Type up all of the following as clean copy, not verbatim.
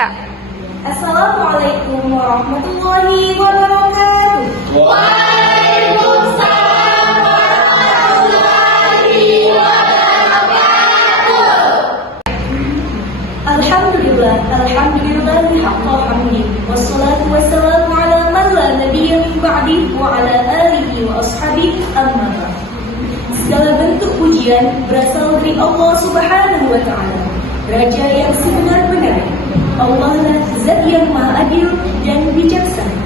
manusia. Assalamualaikum warahmatullahi wabarakatuh. Waalaikumsalam warahmatullahi wabarakatuh. Alhamdulillahi haqqa hamdi. Wassalatu wassalamu ala man la nabiyya min ba'di wa ala alihi wa ashabihi amma ba'd. Segala bentuk pujian berasal dari Allah Subhanahu wa taala, Raja yang sebenar-benarnya. Allah lah Zat yang Maha Adil dan bijaksana.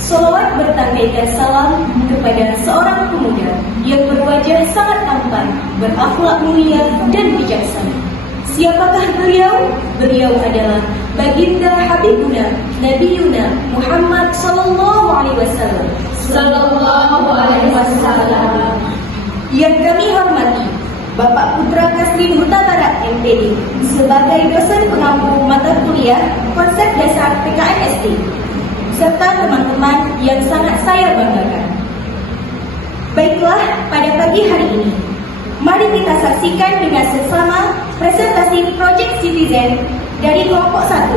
Salawat bertandaikan salam kepada seorang pemuda yang berwajah sangat tampan, berakhlak mulia dan bijaksana. Siapakah beliau? Beliau adalah baginda Habibuna Nabiyuna Muhammad sallallahu alaihi wasallam. Yang kami hormati Bapak Putra Kasrin Huta Barat MPD sebagai dosen pengampu mata kuliah konsep dasar PKN SD, serta teman-teman yang sangat saya banggakan. Baiklah, pada pagi hari ini, mari kita saksikan dengan seksama presentasi Project Citizen dari kelompok 1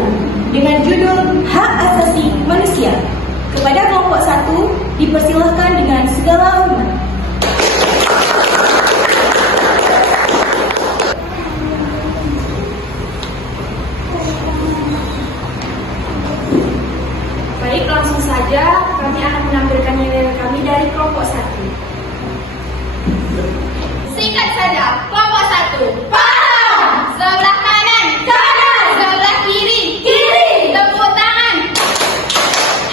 dengan judul Hak Asasi Manusia. Kepada kelompok 1, dipersilahkan dengan segala hormat. Baik, langsung saja kami akan menampilkan nilai kami dari kelompok 1. Singkat saja, kelompok 1. Paham. Sebelah kanan, kanan. Sebelah kiri, kiri. Tepuk tangan.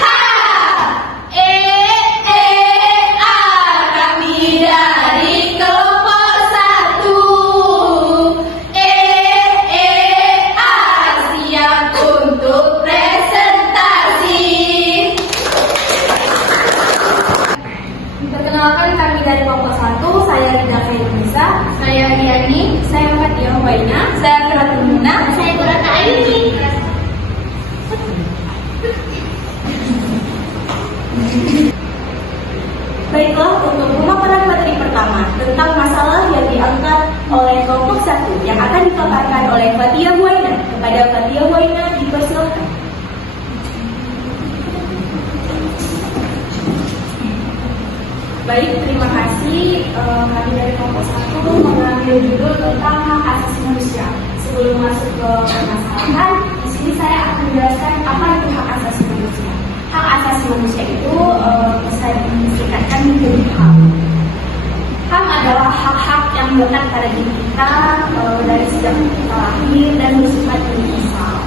Ha. A. Kami dari kelompok 1. A. Siap untuk presentasi. Perkenalkan, kami dari kelompok 1, saya Rida Khairunisa, Saya Diani. saya Fatia Waina, Saya Keratuna. Saya Kurata Ayuni. Baiklah, untuk pemaparan materi pertama tentang masalah yang diangkat oleh kelompok 1 yang akan dipaparkan oleh Fatia Waina. Kepada Fatia Waina dipersilakan. Baik, terima kasih. Kami dari kelompok 1 mengambil judul tentang hak asasi manusia. Sebelum masuk ke permasalahan, di sini saya akan menjelaskan apa itu hak asasi manusia. Hak asasi manusia itu bisa disingkatkan menjadi HAM. HAM adalah hak-hak yang melekat pada diri kita dari sejak kita lahir dan bersifat universal.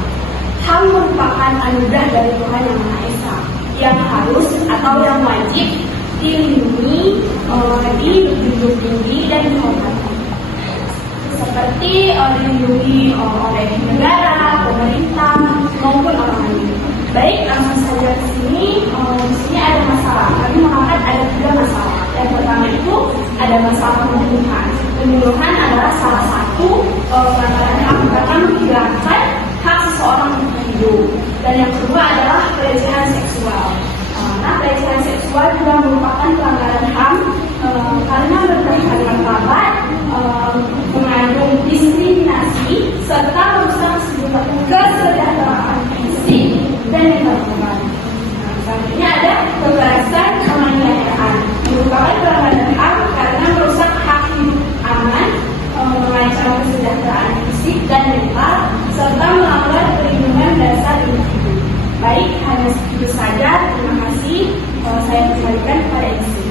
HAM merupakan anugerah dari Tuhan Yang Maha Esa yang harus atau yang wajib dilindungi, dilindungi dan dihormati. Seperti dilindungi oleh negara, pemerintah maupun orang lain. Baik, langsung saja ke sini. Di sini ada masalah. Kami mengangkat ada 3 masalah. Yang pertama itu ada masalah pembunuhan. Pembunuhan adalah salah satu pelanggaran HAM karena menghilangkan hak seseorang untuk hidup. Dan yang kedua adalah pelecehan seksual. Nah, pelecehan seksual juga merupakan pelanggaran HAM karena berkaitan martabat, mengandung diskriminasi serta merusak kesejahteraan fisik dan mental korban. Selanjutnya ada kekerasan penganiayaan, merupakan pelanggaran HAM karena merusak hak hidup aman, mengancam kesejahteraan fisik dan mental serta melanggar perlindungan dasar individu. Baik, hanya segitu saja. Terima kasih. Saya kembalikan kepada MC.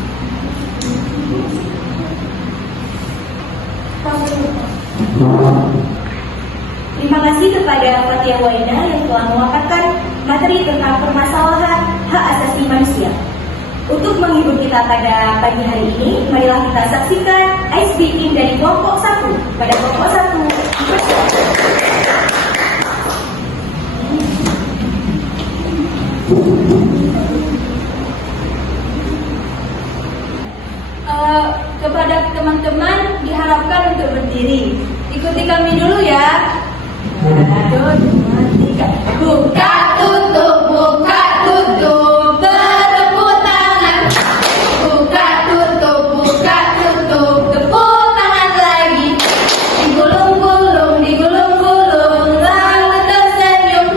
Terima kasih kepada Fatia Waina yang telah memaparkan materi tentang permasalahan hak asasi manusia. Untuk menghibur kita pada pagi hari ini, marilah kita saksikan ice breaking dari kelompok 1. Pada kelompok 1, kepada teman-teman diharapkan untuk berdiri. Ikuti kami dulu ya. 1, 2, 3. Buka tutup, buka tutup, bertepuk tangan. Buka tutup, tepuk tangan lagi. Digulung-gulung, lalu tersenyum.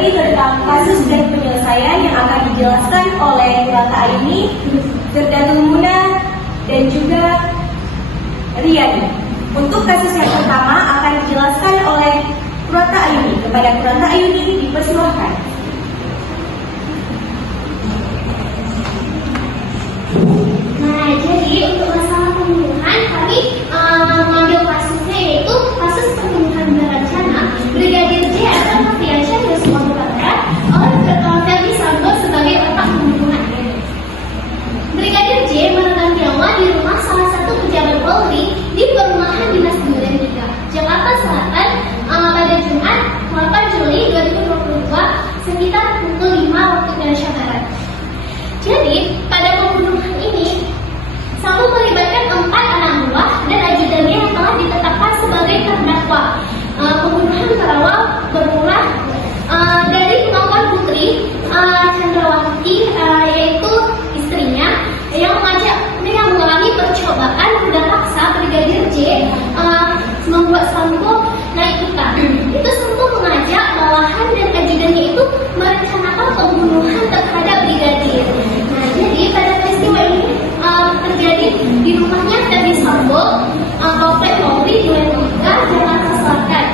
materi tentang kasus dan penyelesaian yang akan dijelaskan oleh Qurrata Ayuni, Firdatul Muna, dan juga Riyadi. Untuk kasus yang pertama akan dijelaskan oleh Qurrata Ayuni. Kepada Qurrata Ayuni dipersilahkan. Nah, jadi untuk masalah pembunuhan kami mengambil kasusnya yaitu kasus pembunuhan berencana Brigadir J atau Nofriansyah Yosua Huta Barat oleh Verdi Sambo sebagai otak pembunuhan. Brigadir J meregang nyawa di rumah salah satu pejabat Polri di perumahan Dinas Duren 3, Jakarta Selatan pada Jumat 8 Juli 2022 sekitar pukul 5 waktu Indonesia Barat. Jadi, pada pembunuhan ini, Sambo melibatkan 4 anak buah dan ajudannya yang telah ditetapkan sebagai terdakwa. Pembunuhan berawal bermula dari kemauan Putri Chandrawati, yaitu istrinya, yang mengalami percobaan budak paksa Brigadir J membuat Sambo naik hutan. Itu Sambo mengajak bawahan dan ajudannya itu merencanakan pembunuhan terhadap Brigadir. Nah, jadi pada peristiwa ini terjadi di rumahnya Verdi Sambo, Komplek Polri Duren 3, Jakarta Selatan.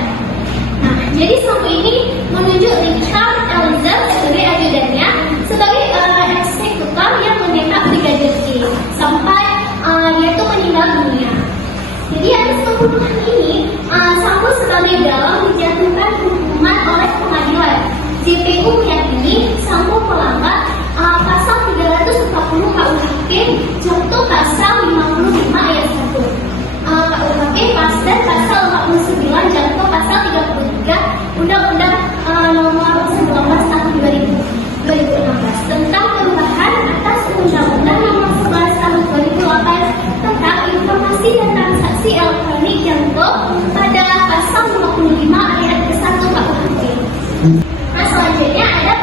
Nah, jadi Sambo ini menunjuk Richard Eliezer sebagai ajudannya sebagai eksekutor yang menembak Brigadir J sampai dia itu meninggal dunia. Jadi atas pembunuhan ini, Sambo sebagai dalang dijatuhkan hukuman oleh pengadilan. JPU meyakini Sambo melanggar pasal 340 KUHP contoh pasal 55 ayat 1 KUHP dan pasal 49 contoh pasal 33 Undang-Undang nomor 19 tahun 2016 tentang perubahan atas Undang-Undang nomor 11 tahun 2008 tentang informasi dan transaksi elektronik contoh pada pasal 55 ayat 1 KUHP. Nah, selanjutnya ada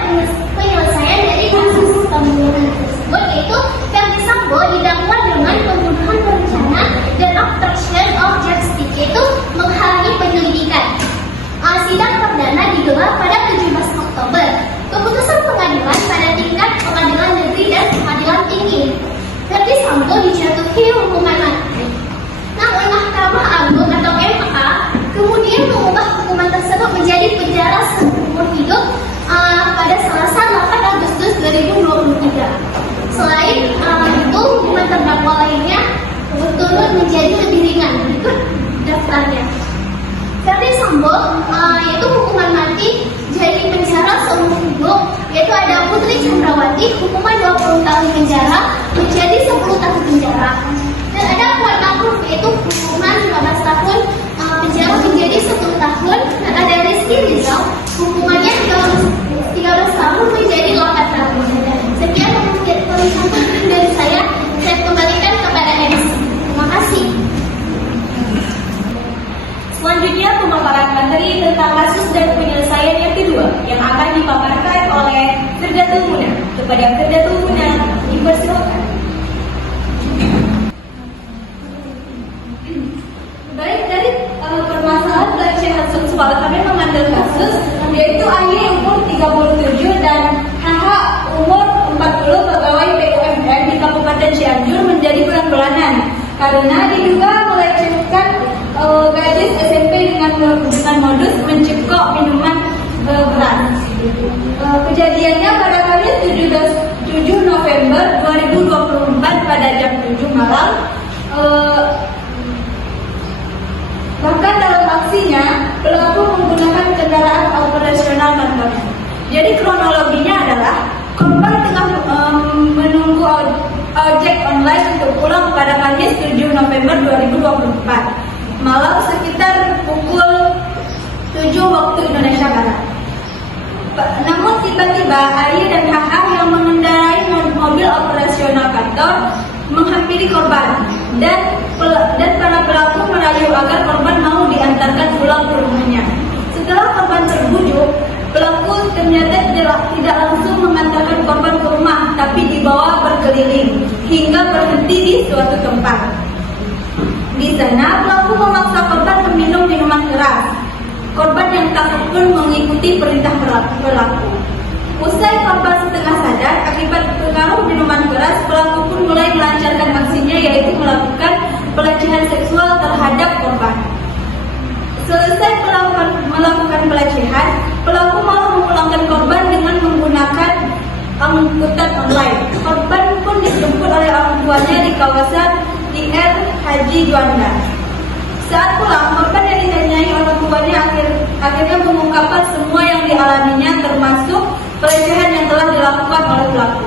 penyelesaian dari kasus pembunuhan tersebut, yaitu Verdi Sambo didakwa dengan pembunuhan berencana dan obstruction of justice, yaitu menghalangi penyelidikan. Sidang perdana digelar pada 17 Oktober. Keputusan pengadilan pada tingkat pengadilan negeri dan pengadilan tinggi. Verdi Sambo dijatuhi hukuman mati. Namun Mahkamah Agung atau MA kemudian mengubah hukuman tersebut menjadi penjara seumur hidup pada Selasa 8 Agustus 2023. Selain itu, hukuman terdakwa lainnya turun menjadi lebih ringan. Berikut daftarnya. Verdi Sambo yaitu hukuman mati jadi penjara seumur hidup, yaitu ada Putri Chandrawati hukuman 20 tahun penjara menjadi 10 tahun penjara. Dan ada Kuat Makruh yaitu hukuman 15 tahun penjara menjadi 10 tahun. Dan ada Rizky Rizal hukumannya 13 tahun menjadi 8 tahun. Sekian pembicaraan dari saya kembalikan kepada MC. Terima kasih. Selanjutnya pemaparan materi tentang kasus dan penyelesaian yang kedua yang akan dipaparkan oleh Firdatul Muna. Kepada Firdatul Muna dipersilakan. Baik, dari permasalahan pelecehan seksual kami mengambil kasus yaitu AY umur 37 dan HH umur 40 pegawai BUMN di Kabupaten Cianjur menjadi bulan-bulanan karena diduga melecehkan gadis SMP dengan modus mencekok minuman beras. Kejadiannya pada Kamis 7 November 2024 pada jam 7 malam. Bahkan dalam aksinya, pelaku menggunakan kendaraan operasional kantornya. Jadi kronologinya adalah korban tengah menunggu ojek online untuk pulang pada Kamis 7 November 2024 malam sekitar pukul 7 waktu Indonesia Barat. Namun tiba-tiba AY dan HH yang mengendarai mobil operasional kantor menghampiri korban dan para pelaku merayu agar korban mau diantarkan pulang ke rumahnya. Setelah korban terbujuk, pelaku ternyata tidak langsung mengantarkan korban ke rumah, tapi dibawa berkeliling hingga berhenti di suatu tempat. Di sana pelaku memaksa korban meminum minuman keras. Korban yang takut pun mengikuti perintah pelaku. Usai korban setengah sadar akibat pengaruh minuman keras, pelaku pun mulai melancarkan aksinya, yaitu melakukan pelecehan seksual terhadap korban. Selesai melakukan pelecehan, pelaku malah memulangkan korban dengan menggunakan angkutan online. Korban pun dijemput oleh orang tuanya di kawasan IR Haji Juanda. Saat pulang, korban yang ditanyai orang tuanya akhirnya mengungkapkan semua yang dialaminya, termasuk pelecehan yang telah dilakukan oleh pelaku.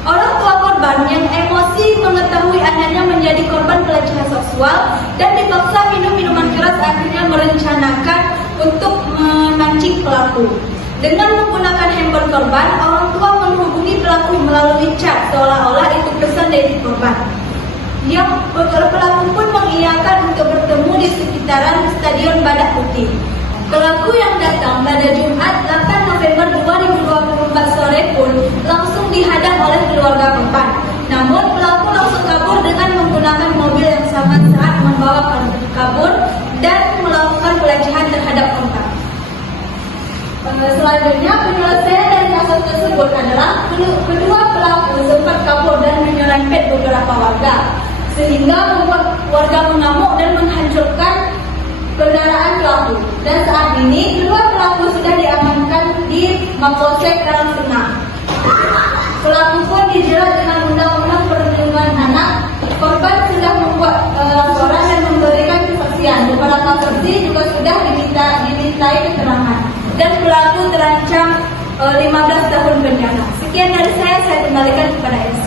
Orang tua korban yang emosi mengetahui anaknya menjadi korban pelecehan seksual dan dipaksa minum minuman keras akhirnya merencanakan untuk memancing pelaku. Dengan menggunakan handphone korban, orang tua menghubungi pelaku melalui chat seolah-olah itu pesan dari korban. Yang pelaku pun mengiyakan untuk bertemu di sekitaran Stadion Badak Putih. Pelaku yang datang pada Jumat 8 November 2024 sore pun langsung dihadang oleh keluarga korban. Namun pelaku langsung kabur dengan menggunakan mobil yang sama saat membawa kabur dan melakukan pelecehan terhadap korban. Selanjutnya, penyelesaian dari kasus tersebut adalah kedua pelaku sempat kabur dan menyerempet beberapa warga, sehingga membuat warga mengamuk dan menghancurkan kendaraan pelaku. Dan saat ini kedua pelaku sudah diamankan di Mapolsek Karangtengah. Pelaku pun dijerat dengan Undang-Undang Perlindungan Anak. Korban sudah membuat laporan dan memberikan kesaksian. Beberapa saksi juga sudah dimintai keterangan. Dan pelaku terancam 15 tahun penjara. Sekian dari saya kembalikan kepada S.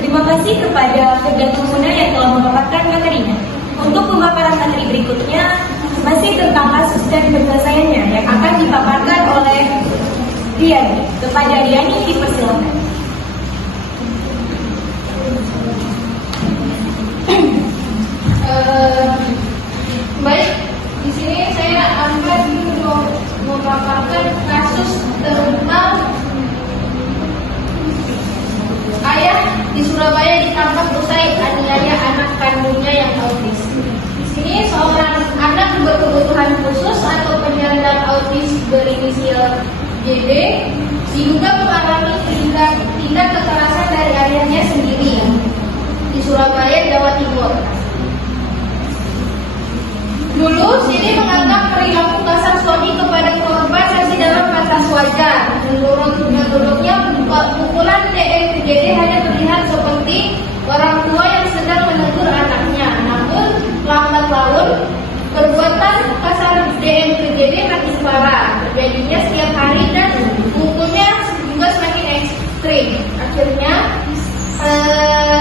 Terima kasih kepada kedua pengguna yang telah memaparkan materinya. Untuk pemaparan materi berikutnya masih tentang kasus dan penyelesaiannya yang akan dipaparkan oleh Diani. Kepada Diani dipersilakan. Baik, di sini saya akan memaparkan kasus tentang ayah di Surabaya ditangkap usai aniaya anak kandungnya yang autis. Di sini seorang anak berkebutuhan khusus atau penyandang autis berinisial JD diduga mengalami tindak kekerasan dari ayahnya sendiri di Surabaya, Jawa Timur. Dulu Sidi menganggap perilaku kasar suami kepada korban masih dalam batas wajar. Menurutnya pukulan DN ke JD hanya terlihat seperti orang tua yang sedang menegur anaknya. Namun lambat laun perbuatan kasar DN ke JD makin parah. Terjadinya setiap hari dan pukulnya juga semakin ekstrim. Akhirnya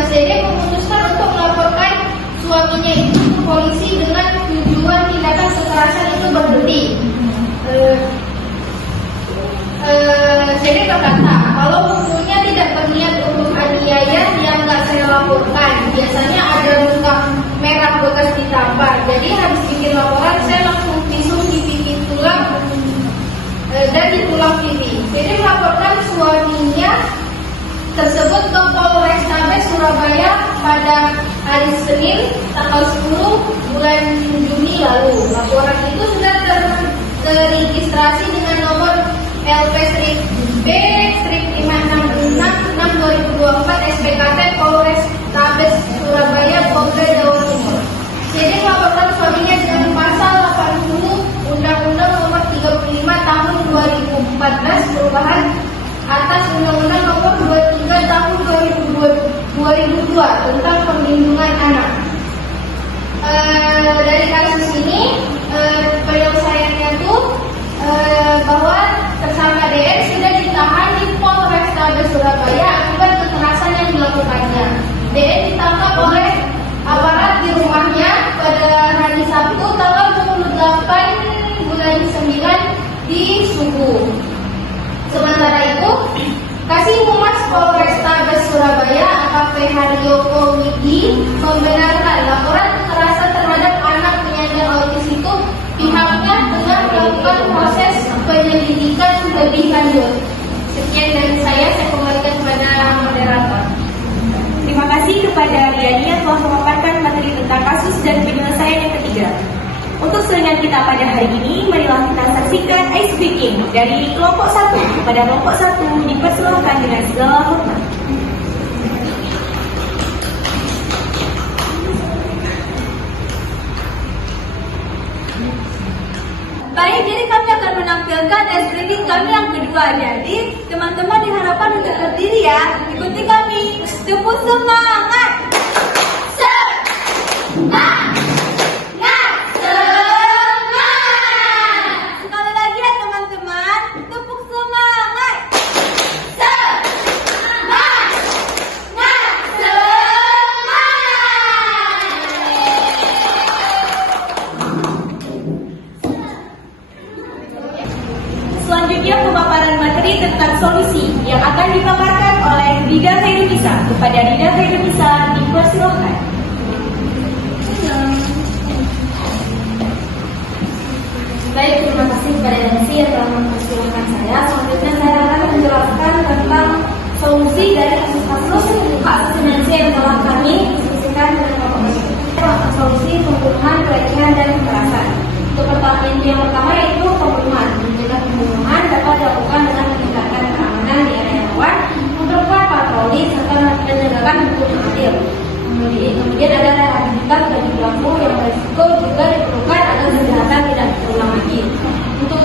CD memutuskan untuk melaporkan suaminya itu ke polisi dengan tujuan tindakan kekerasan itu berhenti. CD berkata, kalau pukulnya tidak berniat untuk aniaya, dia nggak saya laporkan. Biasanya ada luka merah bekas ditampar. Jadi habis bikin laporan, saya langsung visum di pipi tulang dan di tulang pipi. Jadi melaporkan suaminya tersebut ke Polrestabes Surabaya pada hari Senin tanggal 10 bulan Juni lalu. Laporan itu sudah terregistrasi dengan nomor LP-B-5666/2024 SPKT Polrestabes Surabaya, Polda Jawa Timur. Jadi melaporkan suaminya dengan pasal 80 Undang-Undang Nomor 35 Tahun 2014 perubahan atas Undang-Undang Nomor 23 Tahun 2002 tentang perlindungan anak. Dari kasus ini penyelesaiannya itu bahwa tersangka DN sudah ditahan di Polrestabes Surabaya akibat kekerasan yang dilakukannya. DN ditangkap oleh aparat di rumahnya pada hari Sabtu tanggal 28 bulan 9 di Subuh. Sementara itu, Kasih Humas Polrestabes Surabaya AKP Haryoko Widi membenarkan laporan kekerasan terhadap anak penyandang autis itu pihaknya tengah melakukan proses penyelidikan lebih lanjut. Sekian dari saya kembalikan kepada moderator. telah memaparkan materi tentang kasus dan penyelesaian yang ketiga. Untuk selingan kita pada hari ini, marilah kita saksikan ice breaking dari kelompok 1 kepada kelompok 1 dipersilakan dengan segala hormat. Baik, jadi kami akan menampilkan ice breaking kami yang kedua. Jadi, teman-teman diharapkan untuk berdiri ya. Ikuti kami. Tepuk semangat. Sekali lagi ya teman-teman. Tepuk semangat. Selanjutnya pemaparan materi tentang solusi yang akan dipaparkan oleh Dida Khairunisa. Kepada Dida Khairunisa dipersilakan. Baik, terima kasih kepada MC yang telah mempersilahkan saya. Selanjutnya saya akan menjelaskan tentang solusi dari kasus-kasus nanti yang telah kami diskusikan dengan Bapak Ibu. Solusi pembunuhan, pelecehan, dan kekerasan. Untuk yang pertama yaitu pembunuhan. Mencegah pembunuhan dapat dilakukan dengan meningkatkan keamanan di area rawan, memperkuat patroli, serta menegakkan hukum yang adil. Kemudian ada rehabilitasi bagi pelaku yang berisiko juga diperlukan agar kejahatan tidak terulang lagi. Untuk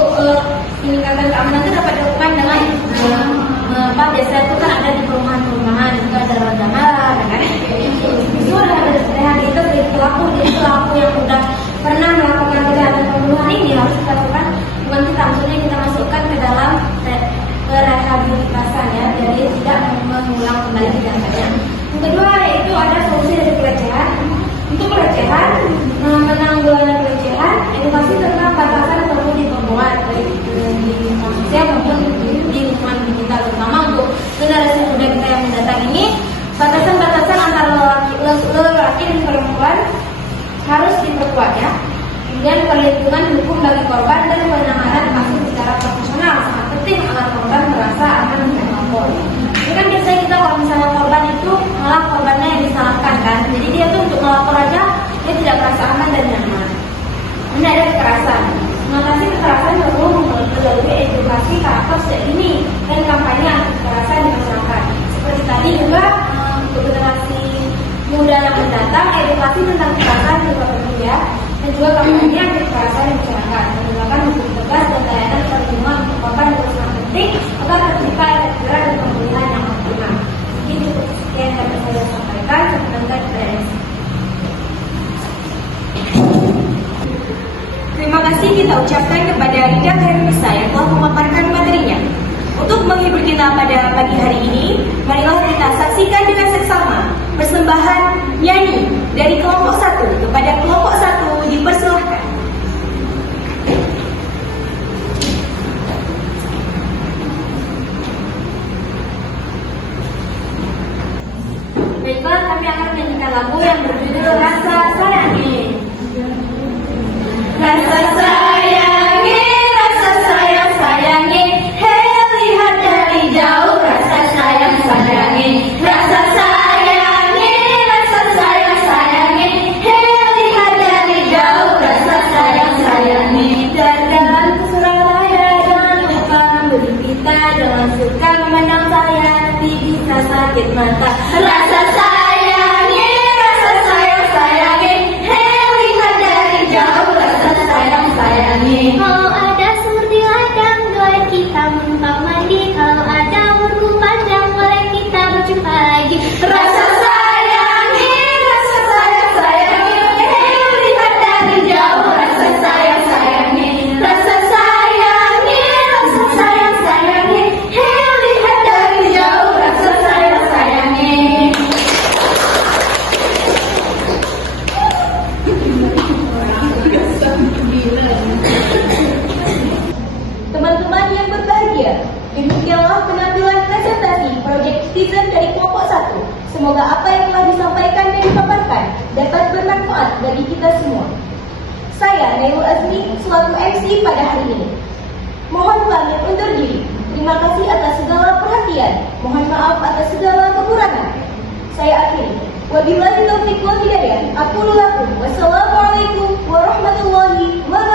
peningkatan keamanan itu dapat dilakukan dengan biasanya itu kan ada di perumahan-perumahan itu ada randang-randang dan lain-lain. Itu ada rehabilitasi bagi pelaku, jadi pelaku yang sudah pernah melakukan kejahatan pembunuhan ini harus kita lakukan bukan kita, maksudnya kita masukkan ke dalam rehabilitasi ya, jadi tidak mengulang kembali kejahatannya. Yang kedua yaitu ada solusi dari pelecehan. Untuk pelecehan, menanggulangi pelecehan, edukasi tentang batasan perlu diperkuat baik di sosial maupun di lingkungan digital, terutama untuk generasi muda kita yang mendatang ini. Batasan-batasan antara lelaki dan perempuan harus diperkuat ya. Kemudian perlindungan hukum bagi korban dan penanganan kasus secara profesional sangat penting agar korban merasa aman dan lapor. Ini kan biasanya kita kalau misalnya korban itu malah korbannya yang disalahkan kan. Jadi dia tuh untuk melapor aja dia tidak merasa aman dan nyaman. Ini ada kekerasan. Mengatasi kekerasan perlu melalui edukasi karakter sejak dini dan kampanye anti kekerasan di masyarakat. Seperti tadi juga untuk generasi muda yang mendatang, edukasi tentang kekerasan juga penting ya. Dan juga kampanye anti kekerasan di masyarakat. Menggunakan hukum tegas dan layanan perlindungan untuk korban juga sangat penting agar tercipta efek jerah dan pemulihan yang optimal. Ini cukup sekian yang dapat saya sampaikan. Semoga kita Terima kasih kita ucapkan kepada Dida Khairunisa yang telah memaparkan materinya. Untuk menghibur kita pada pagi hari ini, marilah kita saksikan dengan seksama persembahan nyanyi dari kelompok 1 kepada kelompok 1 dipersilahkan. Baiklah, kami akan menyanyikan lagu yang berjudul Rasa Sayangi. Rasa sayangi, hei lihat dari jauh. Rasa sayangi, rasa sayangi, hei lihat dari jauh. Rasa sayangi, dan dalam Surabaya jangan lupa beri kita, jangan suka memandang saya nanti bisa sakit mata. Rasa sayangi, hei lihat dari jauh. Rasa sayangi. Kalau ada sumur di ladang, boleh kita menumpang mandi. Kalau ada umurku panjang, boleh kita berjumpa lagi. Rasa sayangi, hei lihat dari jauh. Rasa sayangi, hei lihat dari jauh. Rasa sayangi. Teman-teman yang berbahagia, demikianlah penampilan presentasi proyek Citizen dari kelompok 1. Semoga apa yang telah disampaikan dan dipaparkan dapat bermanfaat bagi kita semua. Saya Nailul Azmi selaku MC pada hari ini. Mohon pamit undur diri. Terima kasih atas segala perhatian. Mohon maaf atas segala kekurangan. Saya akhiri. Wabillahi taufiq wal hidayah. Aku lakum. Wassalamualaikum warahmatullahi wabarakatuh.